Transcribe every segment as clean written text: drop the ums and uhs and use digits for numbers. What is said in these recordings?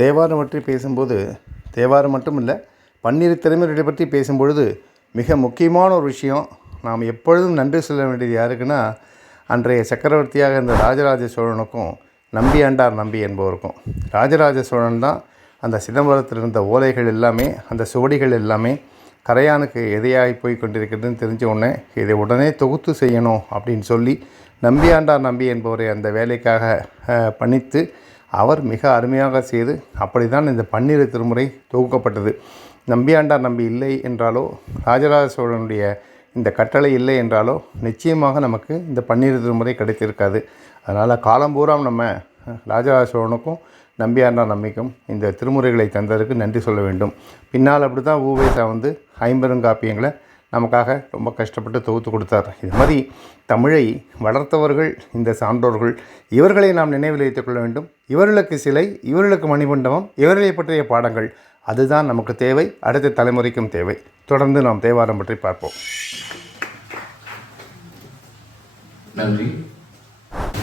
தேவாரம் பற்றி பேசும்போது தேவாரம் மட்டும் இல்லை, பன்னிரு திருமுறைகளை பற்றி பேசும்பொழுது மிக முக்கியமான ஒரு விஷயம், நாம் எப்பொழுதும் நன்றி சொல்ல வேண்டியது யாருக்குன்னா, அன்றைய சக்கரவர்த்தியாக இருந்த ராஜராஜ சோழனுக்கும் நம்பியாண்டார் நம்பி என்பவருக்கும். ராஜராஜ சோழன் தான் அந்த சிதம்பரத்தில் இருந்த ஓலைகள் எல்லாமே, அந்த சுவடிகள் எல்லாமே கரையானுக்கு எதையாகி போய் கொண்டிருக்கிறதுன்னு தெரிஞ்ச உடனே இதை உடனே தொகுத்து செய்யணும் அப்படின்னு சொல்லி நம்பியாண்டார் நம்பி என்பவரை அந்த வேலைக்காக பணித்து அவர் மிக அருமையாக செய்து அப்படி தான் இந்த பன்னிரு திருமுறை தொகுக்கப்பட்டது. நம்பியாண்டார் நம்பி இல்லை என்றாலோ, ராஜராஜ சோழனுடைய இந்த கட்டளை இல்லை என்றாலோ நிச்சயமாக நமக்கு இந்த பன்னிரு திருமுறை கிடைத்திருக்காது. அதனால் காலம்பூராம் நம்ம ராஜராஜ சோழனுக்கும் நம்பியாண்டார் நம்பிக்கும் இந்த திருமுறைகளை தந்ததற்கு நன்றி சொல்ல வேண்டும். பின்னால் அப்படி தான் ஊவேசா வந்து ஐம்பெருங்காப்பியங்களை நமக்காக ரொம்ப கஷ்டப்பட்டு தொகுத்து கொடுத்தார். இது மாதிரி தமிழை வளர்த்தவர்கள் இந்த சான்றோர்கள், இவர்களை நாம் நினைவில் வைத்துக் கொள்ள வேண்டும். இவர்களுக்கு சிலை, இவர்களுக்கு மணிமண்டபம், இவர்களை பற்றிய பாடங்கள், அதுதான் நமக்கு தேவை, அடுத்த தலைமுறைக்கும் தேவை. தொடர்ந்து நாம் தேவாரம் பற்றி பார்ப்போம். நன்றி.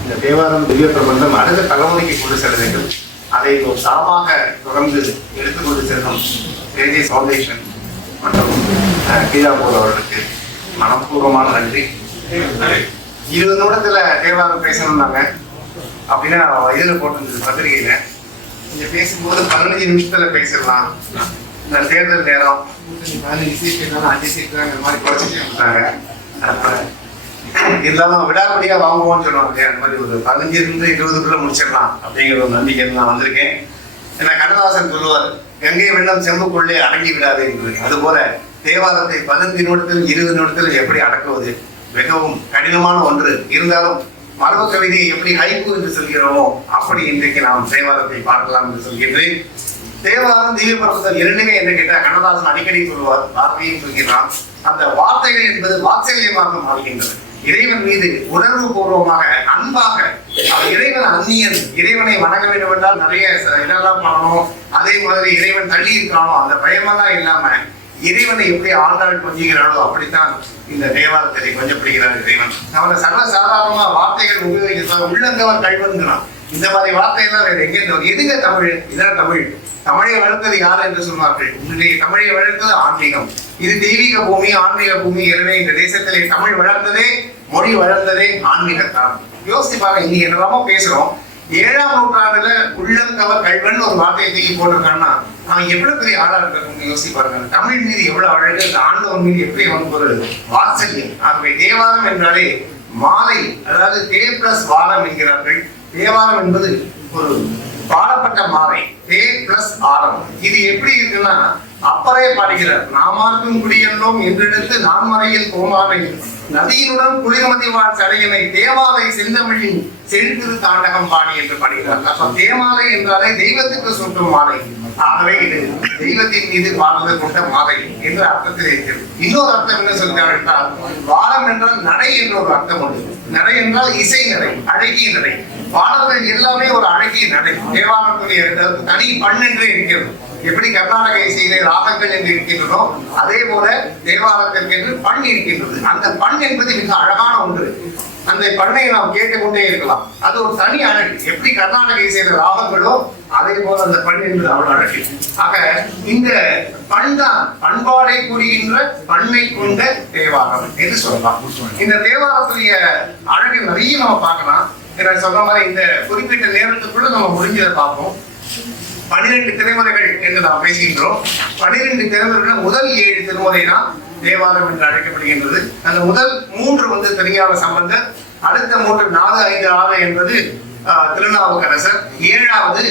இந்த தேவாரம் திவ்ய பிரபந்தம் அடுத்த தலைமுறைக்கு கொண்டு செல்ல வேண்டும். அதை ஒரு சாமாக தொடர்ந்து எடுத்துக்கொண்டு செல்லும் தேஜஸ் ஃபவுண்டேஷன் மற்றும் கீழாபூர் அவர்களுக்கு மனப்பூர்வமான நன்றி. 20 நிமிடத்தில் தேவாரம் பேசணும்னாங்க அப்படின்னா இதில் போட்டிருந்தது பத்திரிகையில். இங்கே பேசும்போது 15 நிமிஷத்தில் பேசிடலாம், இந்த தேர்தல் நேரம் 15 சீட் இருந்தாலும் 5 சீட் தான் இந்த மாதிரி குறைச்சிட்டு இருந்தாங்க. இருந்தாலும் விடாபடியாக வாங்குவோம்னு சொல்லுவாங்க இல்லையா, அந்த மாதிரி ஒரு 15 to 20 முடிச்சிடலாம் அப்படிங்கிற ஒரு நம்பிக்கையில் நான் வந்திருக்கேன். ஏன்னா கண்ணதாசன் சொல்லுவார், கங்கை வெள்ளம் செம்புக்குள்ளே அடங்கி விடாது என்று. அதுபோல தேவாரத்தை 15 நிமிடத்தில் 20 நிமிடத்தில் எப்படி அடக்குவது மிகவும் கடினமான ஒன்று. இருந்தாலும் மரபு கவிதையை எப்படி ஹைக்கு என்று சொல்கிறோமோ அப்படி இன்றைக்கு நாம் தேவாரத்தை பார்க்கலாம் என்று சொல்கின்றேன். தேவாரம் திவ்ய பிரபந்தம் இரண்டுமே என்ன கேட்டால் கண்ணதாசன் அடிக்கடி சொல்லுவார், வார்த்தையும் சொல்கிறான். அந்த வார்த்தைகள் என்பது வாத்சல்யமாக மாறுகின்றது. இறைவன் மீது உணர்வு பூர்வமாக அன்பாக, இறைவன் அந்நியன், இறைவனை வணங்க வேண்டும் என்றால் நிறைய இதெல்லாம் பண்ணணும், அதே மாதிரி இறைவன் தள்ளி இருக்கானோ அந்த பயமெல்லாம் இல்லாம இறைவனை எப்படி ஆண்டாள் கொஞ்சுகிறாளோ அப்படித்தான் இந்த தேவாரத்தை கொஞ்சப்படுகிறார் இறைவன். அவனை சர்வசாதாரணமா வார்த்தைகள் உபயோகிக்கிறார், உள்ளங்கவர் கல்வன்கிறான். இந்த மாதிரி வார்த்தையெல்லாம் வேற எங்கே? எதுங்க தமிழ்? இதான் தமிழ். தமிழை வளர்த்தது யார் என்று சொன்னார்கள். உன்னுடைய தமிழை வளர்த்தது ஆன்மீகம். இது தெய்வீக பூமி, ஆன்மீக பூமி. எனவே இந்த தேசத்திலே தமிழ் வளர்ந்ததே, மொழி வளர்ந்ததே ஆன்மீகத்தான். யோசிப்பாங்க, இங்க என்னெல்லாமோ பேசுறோம். 7ஆம் நூற்றாண்டுல உள்ளங்கவர் கல்வன் ஒரு வார்த்தையை தூக்கி போட்டிருக்கான்னா அவன் எவ்வளவு பெரிய ஆளா இருக்க யோசிப்பாருங்க. தமிழ் மீது எவ்வளவு அழகு, இந்த ஆண்டவன் மீது எப்படி அவனுக்கு ஒரு வாத்சல்யம். ஆகவே தேவாரம் என்றாலே மாலை, அதாவது தே பிளஸ் வாரம் என்கிறார்கள். தேவாரம் என்பது ஒரு பாடப்பட்ட மாலை, தே பிளஸ் ஆரம். இது எப்படி இருக்குன்னா அப்பறே பாடுகிறார், நாமார்க்கும் குடியெல்லோம் என்றெடுத்து நான்மறையில் கோமாவை நதியினுடன் குளிர்மதி வாழ் சடையனை தேவாலை செந்தமிழின் செழுத்திரு தாண்டகம் பாடி என்று பாடுகிறார். அப்ப தேமாலை என்றாலே தெய்வத்துக்கு சுட்டும் மாலை. ஆகவே இது தெய்வத்தின் மீது வாழ்ந்து கொண்ட மாலை என்ற அர்த்தத்தில் இருக்கிறது. இன்னொரு அர்த்தம் என்ன சொல்கிறார் என்றால், வாரம் என்றால் நடை என்ற ஒரு அர்த்தம் உண்டு. நடை என்றால் இசை நடை, அழகிய நடை. பாடல்கள் எல்லாமே ஒரு அழகிய நடை. தேவாரத்துடைய தனி பண் என்றே இருக்கிறது. எப்படி கர்நாடக இசையிலே ராகங்கள் என்று இருக்கின்றனோ அதே போல தேவாரத்திற்கு என்று பண் இருக்கின்றது. அந்த பண் என்பது மிக அழகான ஒன்று. அந்த பண்ணை நாம் கேட்டுக்கொண்டே இருக்கலாம். அது ஒரு தனி அழகு. எப்படி கர்நாடக இசையில ராகங்களோ அதே போல அந்த பண் என்பது அவ்வளவு அழகு. ஆக இந்த பண் தான் பண்பாடை கூறுகின்ற பண்ணை கொண்ட தேவாரம் என்று சொல்லலாம். இந்த தேவாரத்துடைய அழகு நிறைய நம்ம பார்க்கலாம். சொன்ன மாதிரி இந்த குறிப்பிட்ட நேரத்துக்குள்ள நம்ம முடிஞ்சதை பார்ப்போம். 12 திருமுறைகள் என்று நாம் பேசுகின்றோம். 12 திருமுறைகள் முதல் 7 திருமுறை தான் தேவாரம் என்று அழைக்கப்படுகின்றது. அந்த முதல் 3 திருஞான சம்பந்தர், அடுத்த 3 4, 5, 6 என்பது திருநாவுக்கரசர், 7வது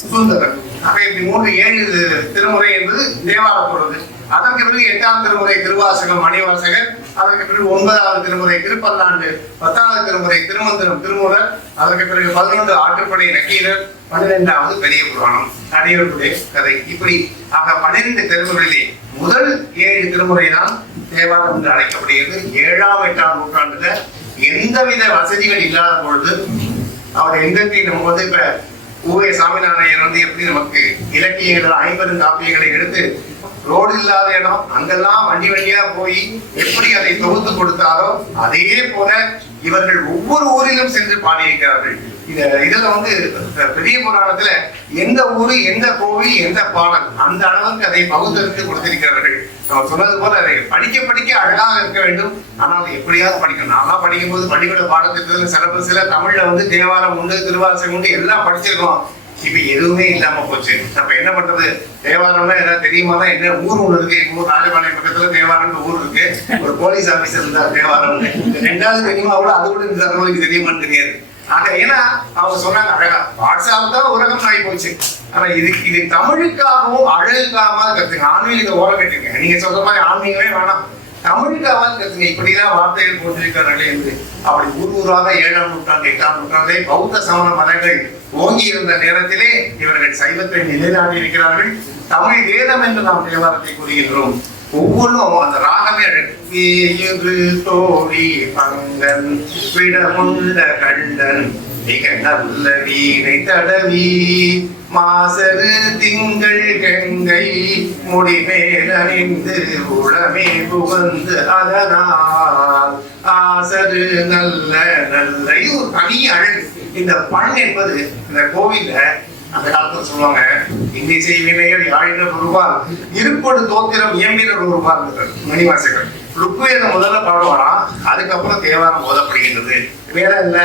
சுந்தரர். ஆக 7 திருமுறை என்பது தேவாரத்தோடது. அதற்கு பிறகு 8ஆம் திருமுறை திருவாசகம் மணிவாசகர், அதற்கு பிறகு 9வது திருமுறை திருப்பல்லாண்டு, 10வது திருமுறை திருமந்திரம் திருமூலர், அதற்கு பிறகு 11 ஆற்றுப்படை நக்கீரர், 12வது பெரிய புராணம் அடியோருடைய கதை. இப்படி ஆக 12 திருமுறையிலே முதல் 7 திருமுறை தான் தேவாரம் என்று அழைக்கப்படுகிறது. 7ஆம் 8ஆம் நூற்றாண்டுல எந்தவித வசதிகள் இல்லாத பொழுது அவர் எங்க நம்ம இப்ப ஊவே சாமிநாராயணர் எப்படி நமக்கு இலக்கியங்கள் 50 காப்பியங்களை எடுத்து ரோடு இல்லாத இடம் அங்கெல்லாம் வண்டி வண்டியா போய் எப்படி அதை தொகுத்து கொடுத்தாரோ அதே போல இவர்கள் ஒவ்வொரு ஊரிலும் சென்று பாடியிருக்கிறார்கள். இதுல வந்து பெரிய புராணத்துல எந்த ஊரு, எந்த கோவில், எந்த பாடல், அந்த அளவுக்கு அதை பகுத்தறிந்து கொடுத்திருக்கிறார்கள். நம்ம சொன்னது போல அதை படிக்க படிக்க அழகாக இருக்க வேண்டும். ஆனால் அதை எப்படியாவது படிக்கணும். நான்லாம் படிக்கும் போது பள்ளிக்கூட பாடத்திட்டத்துல சிலபஸ்ல தமிழ்ல வந்து தேவாரம் உண்டு, திருவாசகம் உண்டு, எல்லாம் படிச்சிருக்கோம். இப்ப எதுவுமே இல்லாம போச்சு. அப்ப என்ன பண்றது? தேவாரம்னா ஏதாவது தெரியுமா? தான் என்ன ஊர் ஒண்ணு இருக்கு, எங்க ஊர் ராஜபாளையம் பக்கத்துல தேவாரம் ஊர் இருக்கு, ஒரு போலீஸ் ஆபீசர் இருந்தா தேவாரம். ரெண்டாவது தெரியுமா கூட, அது கூட இந்த தலைமுறைக்கு தெரியுமான்னு தெரியாது. ஆக ஏன்னா அவங்க சொன்னாங்க அழகா, வாட்ஸ்அப் தான் உலகம் ஆகி போச்சு. ஆனா இது தமிழுக்காகவும் அழகுக்காக கத்துங்க. ஆன்மீகத்தை ஓர கட்டுங்க. நீங்க சொல்ற மாதிரி ஆன்மீகமே வேணாம், தமிழுக்காக கத்துங்க. இப்படிதான் வார்த்தைகள் போட்டிருக்கிறார்கள் என்று அப்படி ஊராக 7ஆம் நூற்றாண்டு 8ஆம் நூற்றாண்டே பௌத்த சமண மதங்கள் ஓங்கி இருந்த நேரத்திலே இவர்கள் சைவத்தை நிலைநாட்டி இருக்கிறார்கள். தமிழ் வேதம் என்று நாம் தேவாரத்தை கூறுகின்றோம். ஒவ்வொன்றும் அந்த ராகமே அழகு. தோழி பங்கன் விடமுண்ட கண்டன் மிக நல்ல வீணை தடவி மாசரு திங்கள் கங்கை முடிமேல் அணிந்து உளமே புகந்து அதனால் ஆசரு நல்ல நல்ல. இது ஒரு தனி அழகு. இந்த பண் என்பது இந்த கோவில்ல அந்த காலத்துல சொல்லுவாங்க, இன்னிசை வினையர் யாழின ஒருவார் இருப்பொடு தோத்திரம் இயம்பினர் ஒருவார் மணிவாசகர். ருக்வேதம் முதல்ல பாடுவாராம், அதுக்கப்புறம் தேவாரம் ஓதப்படுகின்றது. வேற இல்ல,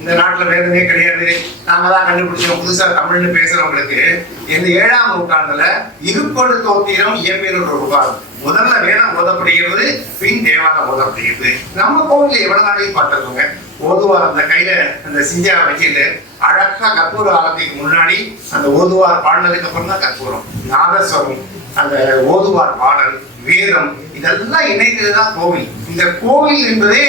இந்த நாட்டுல வேதமே கிடையாது, நாங்க தான் கண்டுபிடிச்சோம். புதுசா தமிழ்னு பேசுறவங்களுக்கு இந்த 7ஆம் நூற்றாண்டுல இருப்பொடு தோத்திரம் இயம்பினர் ஒருவார் முதல்ல வேதம் ஓதப்படுகிறது, பின் தேவாரம் ஓதப்படுகிறது. நம்ம கோவில எவ்வளவு நாளைக்கு பார்த்துருக்கோங்க. ஓதுவார் அந்த கையில அந்த சிஞ்சா வச்சுட்டு அழகா கற்பூர ஆரத்திக்கு முன்னாடி அந்த ஓதுவார் பாடினதுக்கு அப்புறம் தான் கற்பூரம், நாதஸ்வரம், அந்த ஓதுவார் பாடல், வேதம், இதெல்லாம் இணைந்ததுதான் கோவில். இந்த கோவில் என்பதே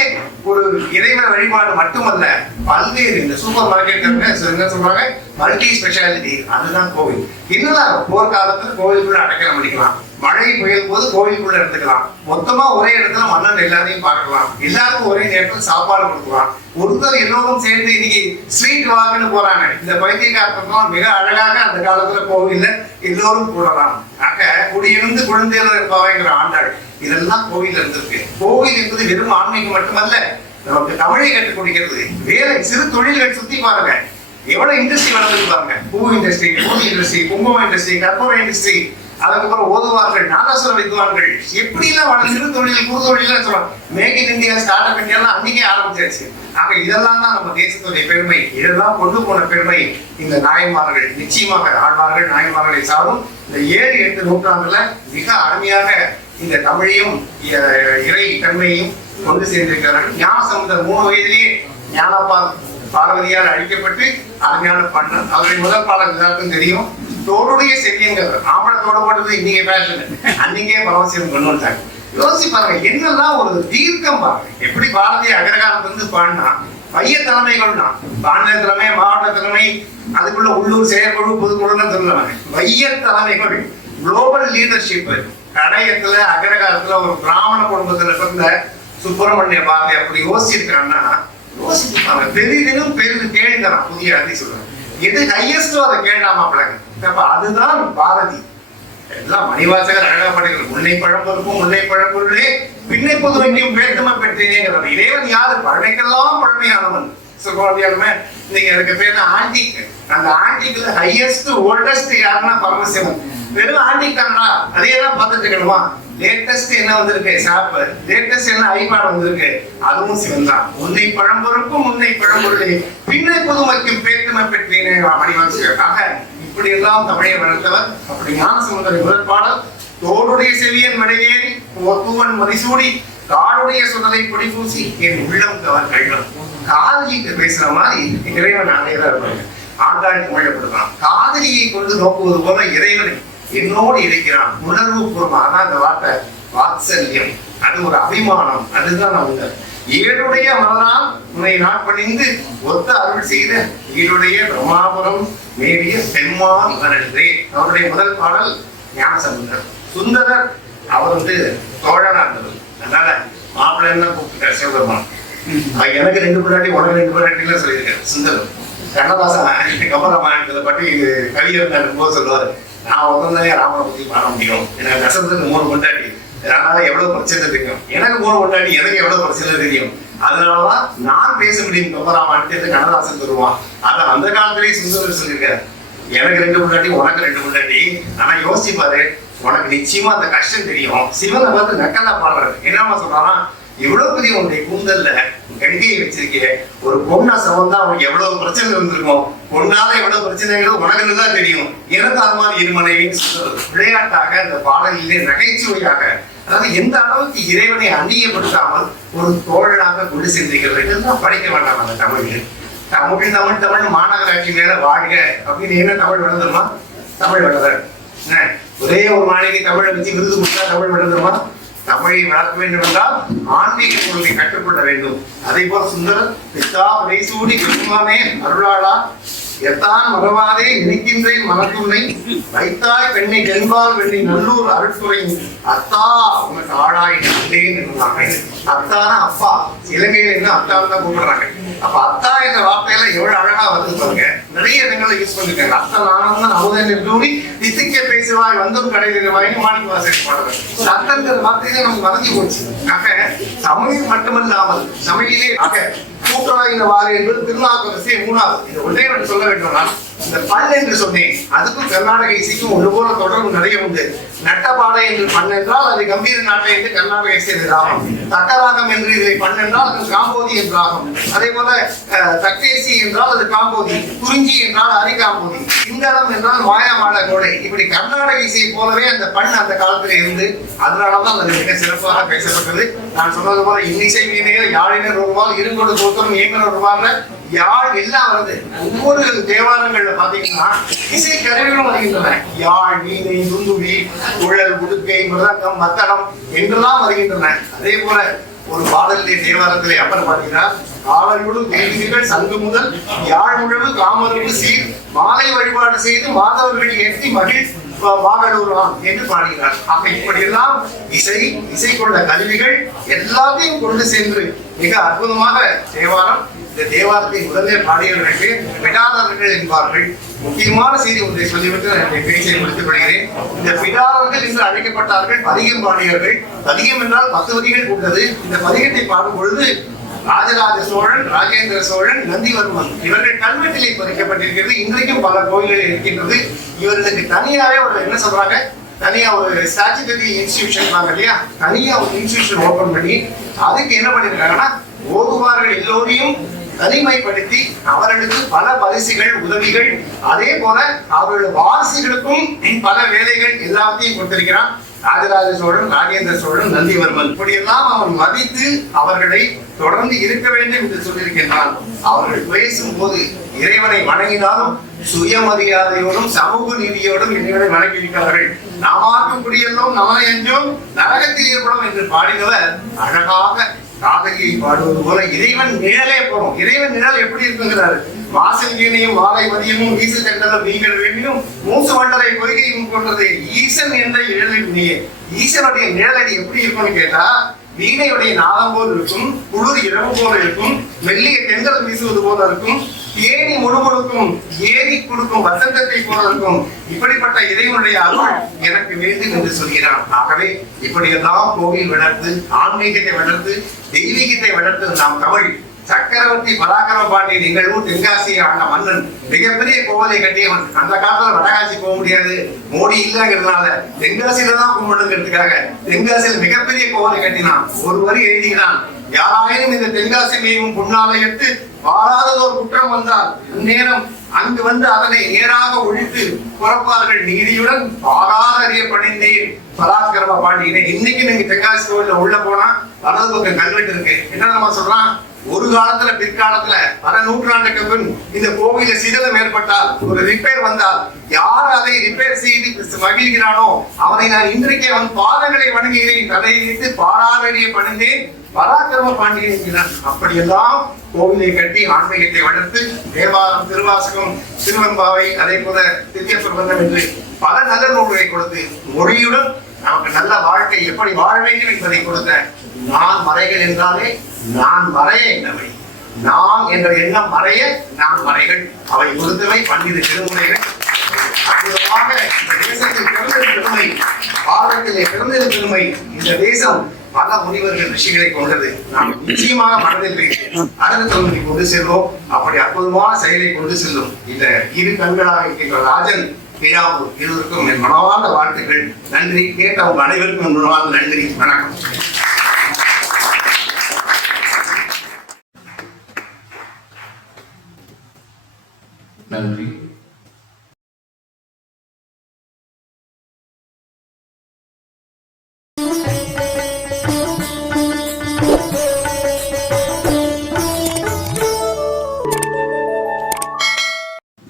ஒரு இறைவன வழிபாடு மட்டுமல்ல, பல்வேறு இந்த சூப்பர் மார்க்கெட் என்ன சொல்றாங்க, மல்டி ஸ்பெஷாலிட்டி, அதுதான் கோவில். என்னதான் போர்க்காலத்துல கோவிலுக்குள்ள அடைக்கலம் பண்ணிக்கலாம், மழை பெய்யும் போது கோவிலுக்குள்ள எடுத்துக்கலாம், மொத்தமா ஒரே இடத்துல மன்னன் எல்லாரையும் பார்க்கலாம், எல்லாருக்கும் ஒரே நேரத்தில் சாப்பாடு கொடுக்கலாம், ஒருத்தர் எல்லோரும் சேர்ந்து இன்னைக்கு ஸ்ட்ரீட் வாக்குன்னு போறாங்க. இந்த பைத்தியக்காரத்தம் மிக அழகாக அந்த காலத்துல கோவில்ல எல்லோரும் கூடலாம். ஆக குடியிருந்து குழந்தைகள் இருப்பவைங்கிற ஆண்டாள், இதெல்லாம் கோவில் இருந்திருக்கு. கோவில் என்பது வெறும் ஆன்மீகம் மட்டுமல்ல, நமக்கு தமிழை கற்றுக் கொடுக்கிறது. வேலை சிறு தொழில்கள் சுத்தி பாருங்க, எவ்வளவு இண்டஸ்ட்ரி வளர்ந்து பாருங்க. பூ இண்டஸ்ட்ரி, பூ இண்டஸ்ட்ரி, குங்கும இண்டஸ்ட்ரி, கற்பூர இண்டஸ்ட்ரி, அதுக்கப்புறம் ஓதுவார்கள், நாதஸ்வர வித்வான்கள், எப்படி எல்லாம் சிறு தொழில் குறு தொழில் சொல்லலாம். Make in India, start up India அன்னைக்கே ஆரம்பிச்சாச்சு. ஆக இதெல்லாம் தான் நம்ம தேசத்துடைய பெருமை. இதெல்லாம் கொண்டு போன பெருமை இந்த நாயன்மார்கள். நிச்சயமாக ஆழ்வார்கள் நாயன்மார்களை சாரும் இந்த 7-8 நூற்றாண்டுல மிக அருமையாக இந்த தமிழையும் இறை தன்மையையும் கொண்டு சேர்ந்திருக்கிறார்கள். ஞானசம்பந்தர் 3 வயதிலேயே ஞானப்பால் பார்வதியால் அழிக்கப்பட்டு அருமையான பண்ணன். அவருடைய முதல் பாடல் எல்லாருக்கும் தெரியும், தோடுடைய செல்லியங்கள். ஆம்பளத்தோட போட்டது இன்னைக்கு பேஷன், அன்னைக்கே பரவசியம் கொண்டு வந்தாங்க. யோசிச்சு பாருங்க, என்னெல்லாம் ஒரு தீர்க்கம் பாருங்க. எப்படி பாரதிய அகரகாலத்துல இருந்து பாடினா மைய தலைமைகள்னா மாநில தலைமை, மாவட்ட தலைமை, அதுக்குள்ள உள்ளூர் செயற்குழு, பொதுக்குழுன்னு சொல்லுவாங்க. மைய தலைமைகள், குளோபல் லீடர்ஷிப். கடையத்துல அகரகாலத்துல ஒரு பிராமண குடும்பத்துல பிறந்த சுப்பிரமணிய பாரதி அப்படி யோசிச்சிருக்காங்கன்னா யோசிச்சுப்பாங்க. பெரிதினும் பெரிது கேளுங்கிறான் புதிய அதி சொல்றாங்க. எது ஹையஸ்டோ அதை கேளாமாப்பிள்ளாங்க. அப்ப அதுதான் பாரதி. எல்லாம் மணிவாசகர் அழகா படிக்கிறது. முல்லை பழம்பொருக்கும் முல்லை பழம்பொருளே பின்னை புதுமைக்கும் வேற்றுமை பெற்றேனேங்கிறது. இறைவன் யாரு? பழமைக்கெல்லாம் பழமையானவன். சொல்லுவாங்க நீங்க அதுக்கு பேர் ஆன்டிக். அந்த ஆன்டிக்ல ஹையஸ்ட் ஓல்டஸ்ட் யாருன்னா பரமசிவன். வெறும் ஆன்டிக் தானா? அதே தான் பார்த்துட்டு இருக்கணுமா? லேட்டஸ்ட் என்ன வந்திருக்கு? சாப். லேட்டஸ்ட் என்ன ஐபாட் வந்திருக்கு? அதுவும் சிவன் தான். முன்னை பழம்பொருக்கும் முன்னை பழம்பொருளே பின்னை புதுமைக்கும் வேற்றுமை பெற்றேனே மணிவாசகர். ஆக இப்படி எல்லாம் தமிழை வளர்த்தவர். அப்படி ஞானசம்பந்தர் முதல் பாடல், தோடுடைய செவியன் மடையேறி தூவன் மதிசூடி காடுடைய சுடலை பொடி பூசி என் உள்ளம் கவர் கள்ளம். காதலிக்கு பேசுற மாதிரி இறைவன் அனைவரும் இருப்பாங்க. ஆண்டாள் தமிழப்படுத்தான். காதலியை கொண்டு நோக்குவது போல இறைவனை என்னோடு இருக்கிறான். உணர்வு பூர்வமாக அந்த வார்த்தை வாத்சல்யம், அது ஒரு அபிமானம், அதுதான் அவங்க. ஏழுடைய மலரால் உன்னை நாட்பணிந்து ஒத்த அருள் செய்த ஈடுடைய பிரம்மாபுரம் மேவிய பெண்மான் இவனன்றே. அவருடைய முதல் பாடல் ஞானசம்பந்தர். சுந்தரர் அவர் தோழனா இருந்தவர். அதனால மாப்பிள்ளை என்ன கூப்பிட்டார் சிவபெருமான். எனக்கு 2 பிள்ளாட்டி உனக்கு 2 பிள்ளாட்டிலாம் சொல்லியிருக்காரு சுந்தரர். கண்ணதாசன் கம்பராமாயணத்தை பற்றி கவியர் போது சொல்லுவாரு, நான் உடனே ராமனை பத்தி பாட முடியும், எனக்கு தசரத்துக்கு 3 கொண்டாடி அதனால எவ்வளவு பிரச்சனை தெரியும், எனக்கு 3 பொண்டாட்டி, எனக்கு எவ்வளவு பிரச்சனை தெரியும். அதனாலதான் நான் பேச முடியும் கம்பராமாயணத்தை கண்ணதாசன் தருவான். அத அந்த காலத்திலேயே சுந்தரர் சொல்லியிருக்காரு, எனக்கு 2 பொண்டாட்டி, உனக்கு 2 பொண்டாட்டி. ஆனா யோசிச்சு பாரு, உனக்கு நிச்சயமா அந்த கஷ்டம் தெரியும். சிவனை பார்த்து நக்கலா பாடுறாரு. என்னமா சொல்றானா, இவ்வளவு பெரிய உன்னுடைய கூந்தல்ல கண்டியை வச்சிருக்கே, ஒரு பொண்ணா சவந்தா அவனுக்கு எவ்வளவு பிரச்சனை இருந்திருக்கும், பொண்ணால எவ்வளவு பிரச்சனைகளும் உனக்கு தான் தெரியும். எனக்கு அது மாதிரி இருமனைன்னு சொல்றது விளையாட்டாக அந்த பாடலிலே நகைச்சுவையாக, அதாவது எந்த அளவுக்கு இறைவனை அந்நியப்படுத்தாமல் ஒரு தோழனாக கொண்டு சென்றிருக்கிறது. இதெல்லாம் படிக்க வேண்டாம் அந்த தமிழ். தமிழ் தமிழ் தமிழ் மாநகராட்சி மேல வாழ்க அப்படின்னு என்ன தமிழ் வளர்ந்துருமா? தமிழ் வளர்ற ஒரே ஒரு மாளிகை தமிழை வச்சு விருது கொடுத்தா தமிழ் வளர்ந்துருமா? தமிழை வளர்க்க வேண்டும் என்றால் ஆன்மீக கொள்கை கற்றுக்கொள்ள வேண்டும். அதே போல சுந்தரர் பித்தா வரைசூடி பெருமானே அருளாளா எத்தான் மறவாதே நினைக்கின்றேன் மனத்துணை வைத்தாய் பெண்ணை தென்பால் வெண்ணி நல்லூர் அருட்துறை அத்தா உனக்கு ஆளாயிட்டேன். அத்தான அப்பா, இலங்கையில இன்னும் அத்தான்னு தான் கூப்பிடுறாங்க. அப்ப அத்தா என்ற வார்த்தையில எவ்வளவு அழகா வந்து பாருங்க. நிறைய இடங்களை யூஸ் பண்ணிருக்காங்க. அத்தா நானும் அமுதன் கூடி திசைக்க பேசுவாய் வந்தும் கடைவாய்னு மாணிக்க வாசகர் பாடுறாங்க. சத்தங்கிற வார்த்தையில நமக்கு மறைஞ்சு போச்சு. ஆக தமிழ் மட்டுமல்லாமல் சமையலே ஆக கூட்டுறாயின வாறு என்பது திருநாவுக்கரசே 3வது. இது ஒன்றே சொல்ல வேண்டும்னா, இந்த பண் என்று சொன்னேன், அதுக்கும் கர்நாடக இசைக்கும் ஒன்று போல தொடர்பு நிறைய உண்டு. நட்டப்பாடை என்று பண் என்றால் அது கம்பீர நாட்டை என்று கர்நாடக இசை ராகம். தக்கராகம் என்று இதை பண் என்றால் அது காம்போதி என்ற ராகம். அதே போல தக்கேசி என்றால் அது காம்போதி, குறிஞ்சி என்றால் அரிகாம்போதி, சிங்களம் என்றால் மாயாமாள கோடை. இப்படி கர்நாடக இசையை போலவே அந்த பண் அந்த காலத்தில் இருந்து அதனாலதான் அது மிக சிறப்பாக பேசப்பட்டது. நான் சொன்னது போல இன்னிசை வீணையில் யாழினர் ஒருவாள் இருங்கொடு தோற்றம் ஏங்கனர் ஒருவாள் யாழ் எல்லாம் வருது. ஒவ்வொரு தேவாலயங்கள்ல பாத்தீங்கன்னா இசை கருவிகளும் வருகின்றன. யாழ், வீணை, துந்துவி, குழல், உடுக்கை, மிருதங்கம், மத்தளம் என்றெல்லாம் வருகின்றன. அதே போல ஒரு பாடலிலே தேவாலயத்திலே அப்புறம் பாத்தீங்கன்னா காவலோடு வேதிகள் சங்கு முதல் யாழ் முழவு காமருவு சீர் மாலை வழிபாடு செய்து மாதவர்கள் ஏற்றி மகிழ் மாகடூராம் என்று பாடுகிறார். ஆக இப்படியெல்லாம் இசை கொண்ட கருவிகள் எல்லாத்தையும் கொண்டு சென்று மிக அற்புதமாக தேவாரம். இந்த தேவாரத்தை முதலில் பாடியவர்களுக்கு பிடாரர்கள் என்பார்கள். முக்கியமான செய்தி ஒன்றை சொல்லிவிட்டு என்னுடைய பேச்சை முடித்துக் கொள்கிறேன். இந்த பிடாரர்கள் என்று அழைக்கப்பட்டார்கள் பதிகம் பாடியவர்கள். பதிகம் என்றால் 10 வரிகள் கொண்டது. இந்த பதிகத்தை பாடும் பொழுது ராஜராஜ சோழன், ராஜேந்திர சோழன், நந்திவர்மன் இவர்கள் கல்வெட்டிலே பதிக்கப்பட்டிருக்கிறது. இன்றைக்கும் பல கோயில்களில் இருக்கின்றது. இவர்களுக்கு தனியாவே ஒரு என்ன சொல்றாங்க, தனியா ஒரு ஸ்டாச்சுட்டரி இன்ஸ்டிடியூஷன் இல்லையா, தனியா ஒரு இன்ஸ்டிடியூஷன் ஓபன் பண்ணி அதுக்கு என்ன பண்ணிருக்காங்கன்னா, ஓதுவார்கள் எல்லோரையும் தனிமைப்படுத்தி அவர்களுக்கு பல பரிசுகள், உதவிகள், அதே போல அவர்களுடைய வாரிசுகளுக்கும் பல வேலைகள் எல்லாத்தையும் கொடுத்திருக்கிறான். ராஜராஜ சோழன், ராஜேந்திர சோழன், நந்திவர்மன் இப்படியெல்லாம் அவன் மதித்து அவர்களை தொடர்ந்து இருக்க வேண்டும் என்று சொல்லியிருக்கின்றான். அவர்கள் பேசும்போது இறைவனை வணங்கினாலும் சுயமரியாதையோடும் சமூக நீதியோடும் இறைவனை வணங்கியிருக்கிறார்கள். நாமாக்கும் குடியெல்லாம் நமனை என்றும் நரகத்தில் ஏற்படும் என்று பாடினவர் அழகாக காதலியை பாடுவது போல இறைவன் நிழலே போறோம். இறைவன் நிழல் எப்படி இருக்குங்கிறாரு. வாசல் வீணையும் வாழை மதியமும் வீச கண்டலும் நீங்கள் வேண்டியும் மூசு வண்டரை பொய்கையும் கொண்டது ஈசன் என்ற நிழலின் நீயே. ஈசனுடைய நிழலடி எப்படி இருக்கும்னு கேட்டா, வீணையுடைய நாதம் போல் இருக்கும், குளிர் இரவு போல இருக்கும், மெல்லிய தென்றல் வீசுவது போல இருக்கும், ஏணி முழுமுழுக்கும் ஏறி கொடுக்கும் வசந்தத்தை போல இருக்கும். இப்படிப்பட்ட இறைவனுடைய அருள் எனக்கு வேண்டும் என்று சொல்கிறான். ஆகவே இப்படியெல்லாம் கோவில் வளர்த்து, ஆன்மீகத்தை வளர்த்து, தெய்வீகத்தை வளர்த்து நாம் தமிழ் சக்கரவர்த்தி பராக்கிரம பாண்டியன் எங்கள் ஊர் தென்காசியை ஆண்ட மன்னன் மிகப்பெரிய கோவிலை கட்டியவன். அந்த காலத்துல வடகாசி போக முடியாது, மோடி இல்லைங்கிறதுனால தென்காசியில தான் கும்பிடுங்கிறதுக்காக தென்காசியில் மிகப்பெரிய கோவிலை கட்டினான். ஒரு வரி எழுதினான், யாராயினும் இந்த தென்காசி மேயும் பொன்னாலயத்து வாராததோர் குற்றம் வந்தால் அந்நேரம் அங்கு வந்து அதனை நேராக ஒழித்து புறப்பார்கள் நீதியுடன் பாராத அறிய பணிந்தேன் பராக்கிரம பாண்டியனை. இன்னைக்கு நீங்க தென்காசி கோவில்ல உள்ள போனா வலது பக்கம் கல்வெட்டு இருக்கு. என்ன நம்ம சொல்றான், ஒரு காலத்துல பிற்காலத்துல பல நூற்றாண்டுக்கு பின் இந்த கோவில சிதலம் ஏற்பட்டால், ஒரு ரிப்பேர் வந்தால், யார் அதை ரிப்பேர் செய்து மகிழ்கிறானோ அவனை நான் இன்றைக்கே அவன் பாதங்களை வணங்குகிறேன், தடையை வைத்து பாராதறிய பணிந்தேன் பராக்கிரம பாண்டியன் என்கிறான். அப்படியெல்லாம் கோவிலை கட்டி ஆன்மீகத்தை வளர்த்து தேவாரம், திருவாசகம், திருவெம்பாவை, அதே போல திவ்ய பிரபந்தம் என்று பல நல்ல நூல்களை கொடுத்து மொழியுடன் நமக்கு நல்ல வாழ்க்கை எப்படி வாழ வேண்டும் என்பதை கொடுத்த நான் மறைகள் என்றாலே நான் மறைய என்னவை, நான் என்ற எண்ணம் மறைய நான் மறைகள், அவை கொடுத்தவை 12 திருமுறைகள். அற்புதமாக இந்த தேசத்தில் பிறந்தது பெருமை, பாரதத்திலே பிறந்தது பெருமை. இந்த தேசம் பல முனிவர்கள் ரிஷிகளை கொண்டது. நாம் நிச்சயமாக மனதில் வைத்து அடுத்த தலைமுறை கொண்டு செல்வோம். அப்படி அற்புதமான செயலை கொண்டு செல்லும் இந்த இரு கண்களாக இருக்கின்ற ராஜன் கிழாவூர் இருவருக்கும் என் மனமார்ந்த வாழ்த்துக்கள். நன்றி. கேட்ட உங்க அனைவருக்கும் என் மனமார்ந்த நன்றி. வணக்கம். நன்றி.